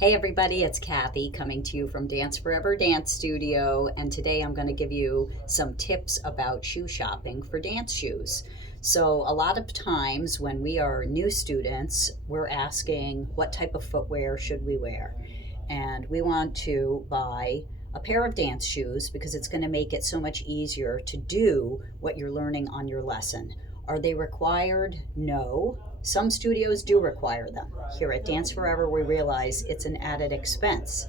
Hey everybody, it's Kathy coming to you from Dance Forever Dance Studio, and today I'm going to give you some tips about shoe shopping for dance shoes. So a lot of times when we are new students, we're asking what type of footwear should we wear? And we want to buy a pair of dance shoes because it's going to make it so much easier to do what you're learning on your lesson. Are they required? No. Some studios do require them. Here at Dance Forever, we realize it's an added expense.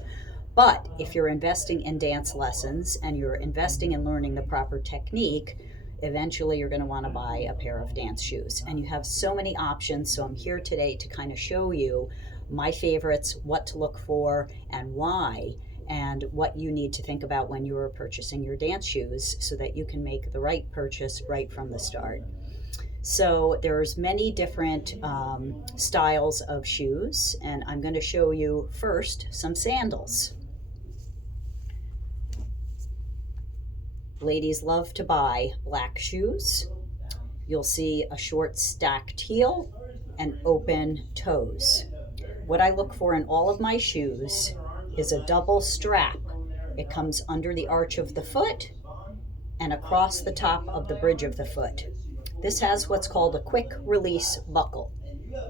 But if you're investing in dance lessons and you're investing in learning the proper technique, eventually you're going to want to buy a pair of dance shoes. And you have so many options. So I'm here today to kind of show you my favorites, what to look for, and why, and what you need to think about when you are purchasing your dance shoes so that you can make the right purchase right from the start. So there's many different styles of shoes, and I'm going to show you first some sandals. Ladies love to buy black shoes. You'll see a short stacked heel and open toes. What I look for in all of my shoes is a double strap. It comes under the arch of the foot and across the top of the bridge of the foot. This has what's called a quick release buckle.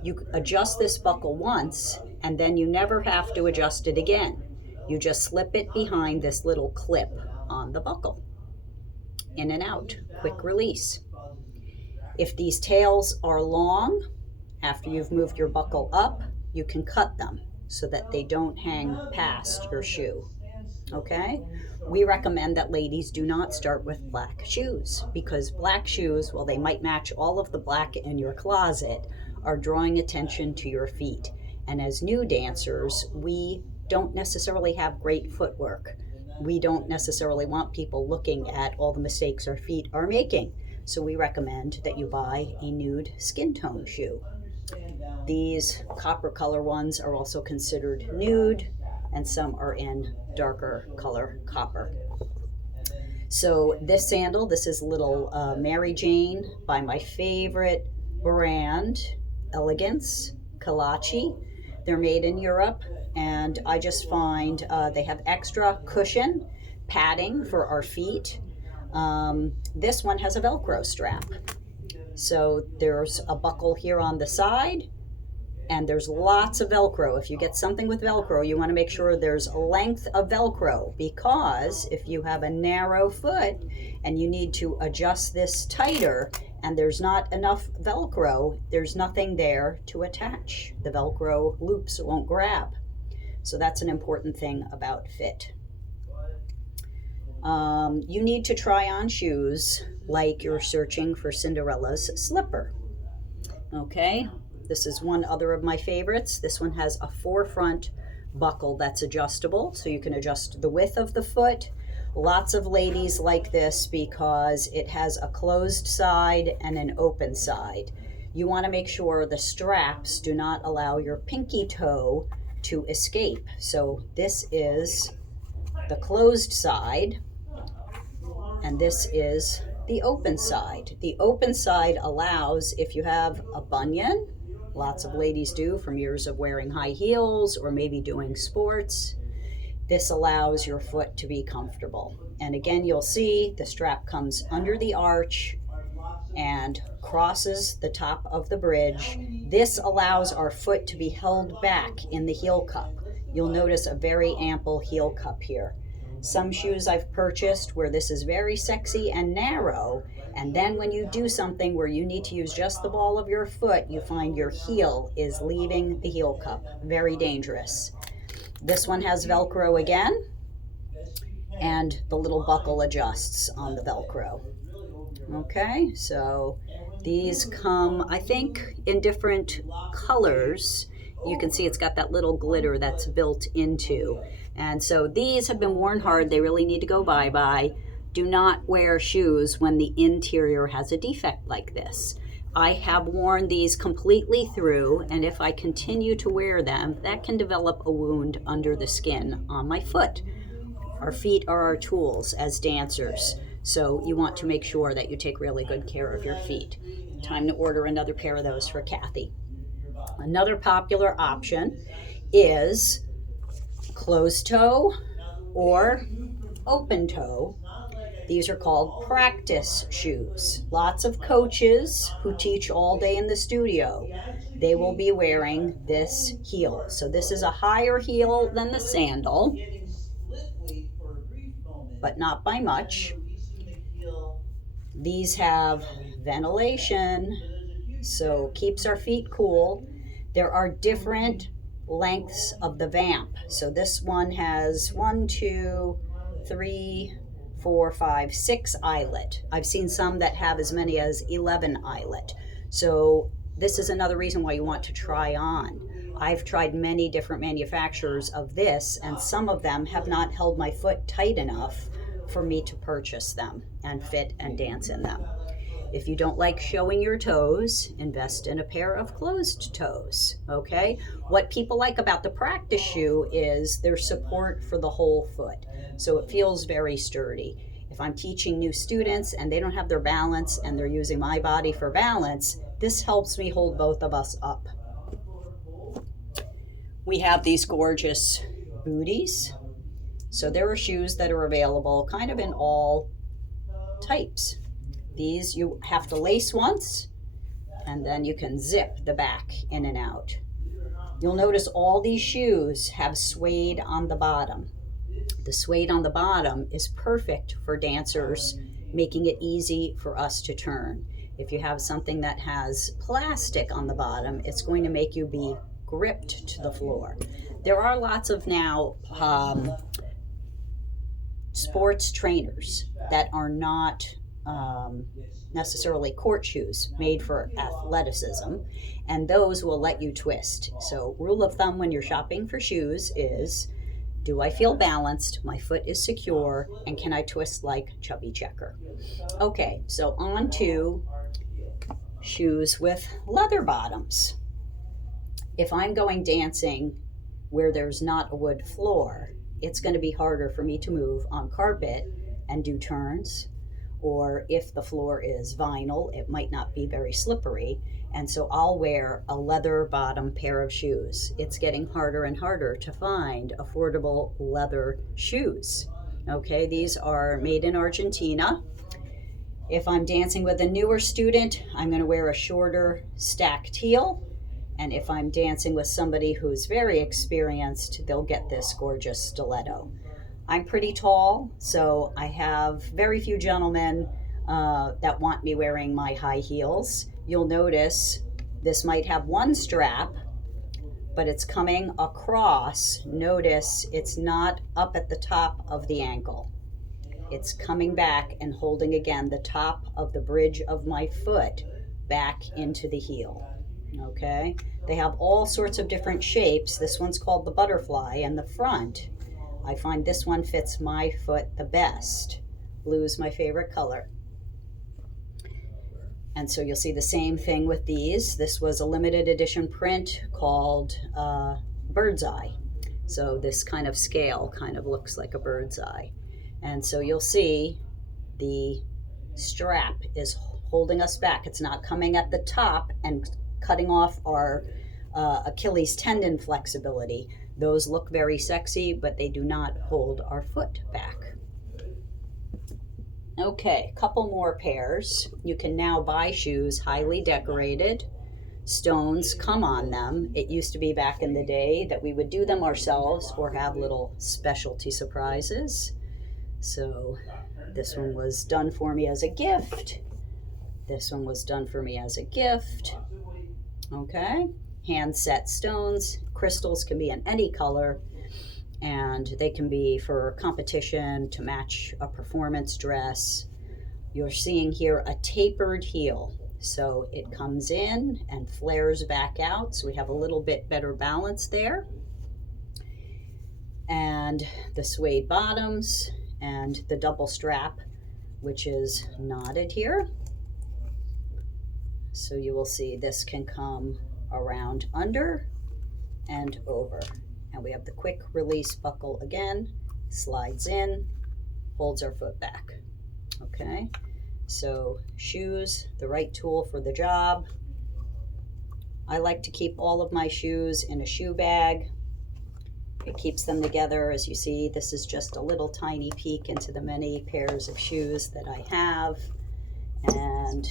You adjust this buckle once and then you never have to adjust it again. You just slip it behind this little clip on the buckle. In and out, quick release. If these tails are long, after you've moved your buckle up, you can cut them so that they don't hang past your shoe. Okay? We recommend that ladies do not start with black shoes because black shoes, while they might match all of the black in your closet, are drawing attention to your feet. And as new dancers, we don't necessarily have great footwork. We don't necessarily want people looking at all the mistakes our feet are making. So we recommend that you buy a nude skin tone shoe. These copper color ones are also considered nude, and some are in darker color copper. So this sandal, this is little Mary Jane by my favorite brand, Elegance, Kalachi. They're made in Europe, and I just find they have extra cushion padding for our feet. This one has a Velcro strap. So there's a buckle here on the side, and there's lots of Velcro. If you get something with Velcro, you want to make sure there's a length of Velcro, because if you have a narrow foot and you need to adjust this tighter and there's not enough Velcro, there's nothing there to attach. The Velcro loops won't grab. So that's an important thing about fit. You need to try on shoes like you're searching for Cinderella's slipper. Okay? This is one other of my favorites. This one has a forefront buckle that's adjustable, so you can adjust the width of the foot. Lots of ladies like this because it has a closed side and an open side. You want to make sure the straps do not allow your pinky toe to escape. So this is the closed side, and this is the open side. The open side allows, if you have a bunion, lots of ladies do from years of wearing high heels or maybe doing sports, this allows your foot to be comfortable. And again, you'll see the strap comes under the arch and crosses the top of the bridge. This allows our foot to be held back in the heel cup. You'll notice a very ample heel cup here. Some shoes I've purchased where this is very sexy and narrow, and then when you do something where you need to use just the ball of your foot, you find your heel is leaving the heel cup. Very dangerous. This one has Velcro again, and the little buckle adjusts on the Velcro. Okay, so these come, I think, in different colors. You can see it's got that little glitter that's built into. And so these have been worn hard. They really need to go bye-bye. Do not wear shoes when the interior has a defect like this. I have worn these completely through, and if I continue to wear them, that can develop a wound under the skin on my foot. Our feet are our tools as dancers, so you want to make sure that you take really good care of your feet. Time to order another pair of those for Kathy. Another popular option is closed toe or open toe. These are called practice shoes. Lots of coaches who teach all day in the studio, they will be wearing this heel. So this is a higher heel than the sandal, but not by much. These have ventilation, so keeps our feet cool. There are different lengths of the vamp. So this one has 1, 2, 3, 4, 5, 6 eyelet. I've seen some that have as many as 11 eyelet. So this is another reason why you want to try on. I've tried many different manufacturers of this, and some of them have not held my foot tight enough for me to purchase them and fit and dance in them. If you don't like showing your toes, invest in a pair of closed toes, okay? What people like about the practice shoe is their support for the whole foot. So it feels very sturdy. If I'm teaching new students and they don't have their balance and they're using my body for balance, this helps me hold both of us up. We have these gorgeous booties. So there are shoes that are available kind of in all types. These you have to lace once, and then you can zip the back in and out. You'll notice all these shoes have suede on the bottom. The suede on the bottom is perfect for dancers, making it easy for us to turn. If you have something that has plastic on the bottom, it's going to make you be gripped to the floor. There are lots of now sports trainers that are not necessarily court shoes made for athleticism, and those will let you twist. So rule of thumb when you're shopping for shoes is, do I feel balanced, my foot is secure, and can I twist like Chubby Checker? Okay, so on to shoes with leather bottoms. If I'm going dancing where there's not a wood floor, it's going to be harder for me to move on carpet and do turns. Or if the floor is vinyl, it might not be very slippery. And so I'll wear a leather bottom pair of shoes. It's getting harder and harder to find affordable leather shoes. Okay, these are made in Argentina. If I'm dancing with a newer student, I'm going to wear a shorter stacked heel. And if I'm dancing with somebody who's very experienced, they'll get this gorgeous stiletto. I'm pretty tall, so I have very few gentlemen that want me wearing my high heels. You'll notice this might have one strap, but it's coming across. Notice it's not up at the top of the ankle. It's coming back and holding again the top of the bridge of my foot back into the heel. Okay, they have all sorts of different shapes. This one's called the butterfly, and the front, I find this one fits my foot the best. Blue is my favorite color. And so you'll see the same thing with these. This was a limited edition print called Bird's Eye. So this kind of scale kind of looks like a bird's eye. And so you'll see the strap is holding us back. It's not coming at the top and cutting off our Achilles tendon flexibility. Those look very sexy, but they do not hold our foot back. Okay, couple more pairs. You can now buy shoes highly decorated. Stones come on them. It used to be back in the day that we would do them ourselves or have little specialty surprises. So this one was done for me as a gift. This one was done for me as a gift. Okay, hand set stones. Crystals can be in any color, and they can be for competition to match a performance dress. You're seeing here a tapered heel. So it comes in and flares back out. So we have a little bit better balance there. And the suede bottoms and the double strap, which is knotted here. So you will see this can come around under and over. And we have the quick release buckle again, slides in, holds our foot back. Okay, so shoes, the right tool for the job. I like to keep all of my shoes in a shoe bag. It keeps them together. As you see, this is just a little tiny peek into the many pairs of shoes that I have. And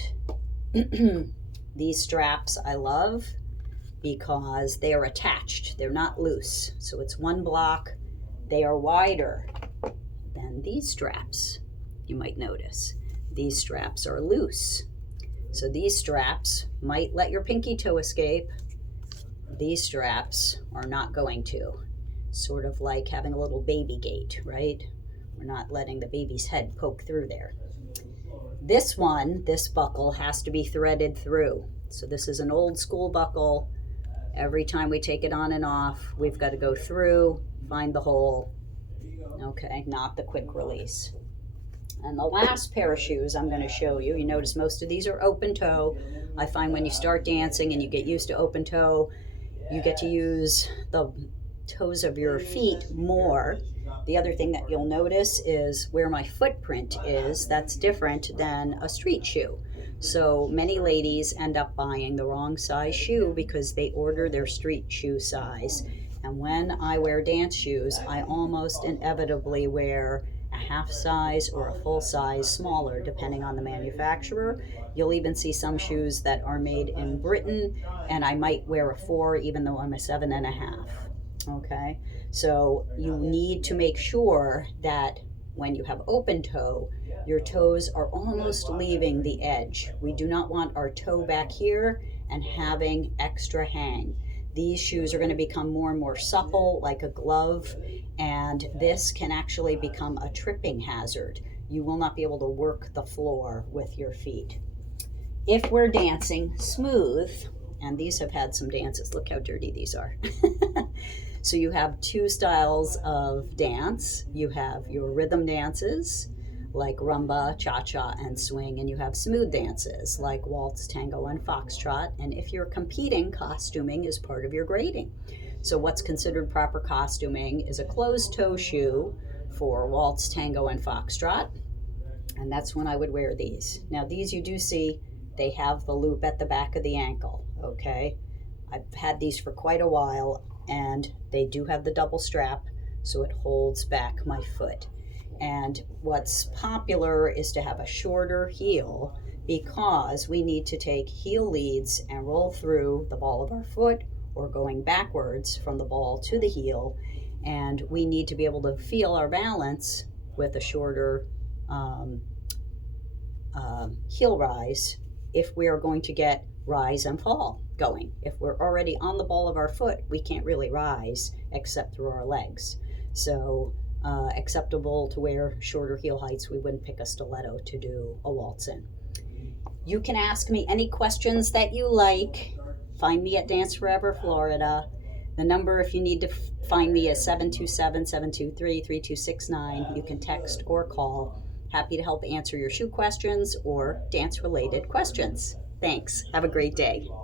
these straps I love because they are attached. They're not loose. So it's one block. They are wider than these straps, you might notice. These straps are loose. So these straps might let your pinky toe escape. These straps are not going to. Sort of like having a little baby gate, right? We're not letting the baby's head poke through there. This one, this buckle has to be threaded through. So this is an old school buckle. Every time we take it on and off, we've got to go through, find the hole. Okay, not the quick release. And the last pair of shoes I'm going to show you, you notice most of these are open toe. I find when you start dancing and you get used to open toe, you get to use the toes of your feet more. The other thing that you'll notice is where my footprint is. That's different than a street shoe. So many ladies end up buying the wrong size shoe because they order their street shoe size. And when I wear dance shoes, I almost inevitably wear a half size or a full size smaller, depending on the manufacturer. You'll even see some shoes that are made in Britain, and I might wear a 4 even though I'm a 7.5. Okay, so you need to make sure that when you have open toe, your toes are almost leaving the edge. We do not want our toe back here and having extra hang. These shoes are going to become more and more supple, like a glove, and this can actually become a tripping hazard. You will not be able to work the floor with your feet. If we're dancing smooth, and these have had some dances, look how dirty these are. So you have two styles of dance. You have your rhythm dances, like rumba, cha-cha, and swing, and you have smooth dances like waltz, tango, and foxtrot. And if you're competing, costuming is part of your grading. So what's considered proper costuming is a closed-toe shoe for waltz, tango, and foxtrot, and that's when I would wear these. Now these you do see, they have the loop at the back of the ankle, okay? I've had these for quite a while, and they do have the double strap, so it holds back my foot. And what's popular is to have a shorter heel because we need to take heel leads and roll through the ball of our foot or going backwards from the ball to the heel. And we need to be able to feel our balance with a shorter heel rise if we are going to get rise and fall going. If we're already on the ball of our foot, we can't really rise except through our legs. So acceptable to wear shorter heel heights. We wouldn't pick a stiletto to do a waltz in. You can ask me any questions that you like. Find me at Dance Forever Florida. The number, if you need to find me, is 727-723-3269. You can text or call. Happy to help answer your shoe questions or dance-related questions. Thanks. Have a great day.